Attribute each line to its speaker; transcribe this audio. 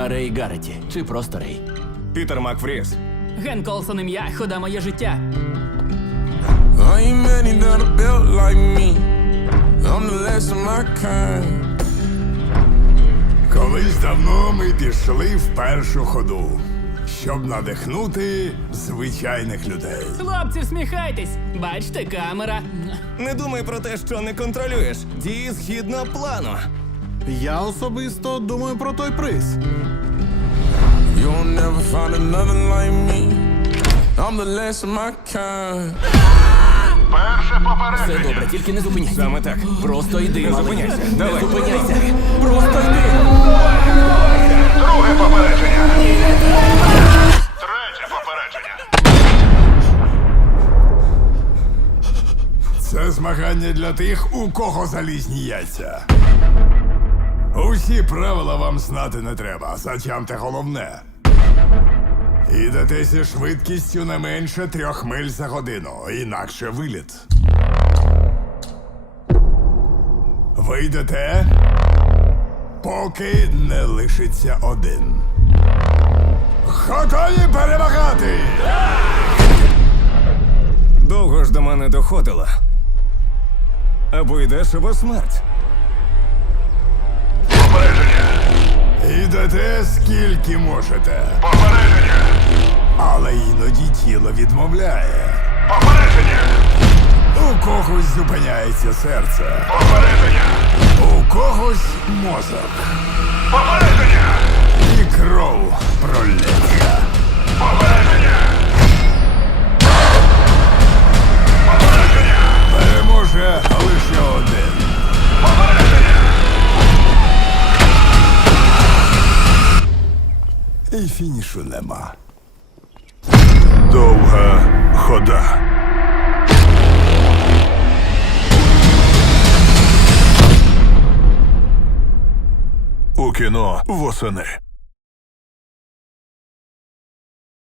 Speaker 1: Я Рей Гарреті, чи просто Рей.
Speaker 2: Пітер Макфріс.
Speaker 3: Ген Колсон ім'я, хода моє життя.
Speaker 4: Ain't many that are built like me. I'm the last of my kind.
Speaker 5: Колись давно ми пішли в першу ходу, щоб надихнути звичайних людей.
Speaker 3: Хлопці, всміхайтесь! Бачите, камера.
Speaker 2: Не думай про те, що не контролюєш. Дій згідно плану.
Speaker 6: Я особисто думаю про той приз.
Speaker 4: You'll never find another like me. I'm the last of my kind.
Speaker 1: Все добре, тільки не зупиняйся.
Speaker 2: Саме так.
Speaker 1: Просто йди,
Speaker 2: Не
Speaker 1: малий.
Speaker 2: зупиняйся.
Speaker 1: Не
Speaker 2: Давай.
Speaker 1: зупиняйся. Просто йди.
Speaker 7: Друге попередження. Третє попередження.
Speaker 5: Це змагання для тих, у кого залізні яйця. Усі правила вам знати не треба, затямте головне. Ідете зі швидкістю не менше 3 миль за годину, інакше виліт. Ви йдете, поки не лишиться один. Готові перемагати!
Speaker 2: Довго ж до мене доходило. Або йдеш, або смерть.
Speaker 7: Попередження.
Speaker 5: Ідете скільки можете,
Speaker 7: Попередження.
Speaker 5: але іноді тіло відмовляє.
Speaker 7: Попередження.
Speaker 5: У когось зупиняється серце,
Speaker 7: Попередження.
Speaker 5: у когось мозок.
Speaker 7: Попередження.
Speaker 5: І кров пролється.
Speaker 7: Попередження. Попередження.
Speaker 5: Переможе лише один.
Speaker 7: Попередження.
Speaker 5: І фінішу нема.
Speaker 7: Довга хода. У кіно восени.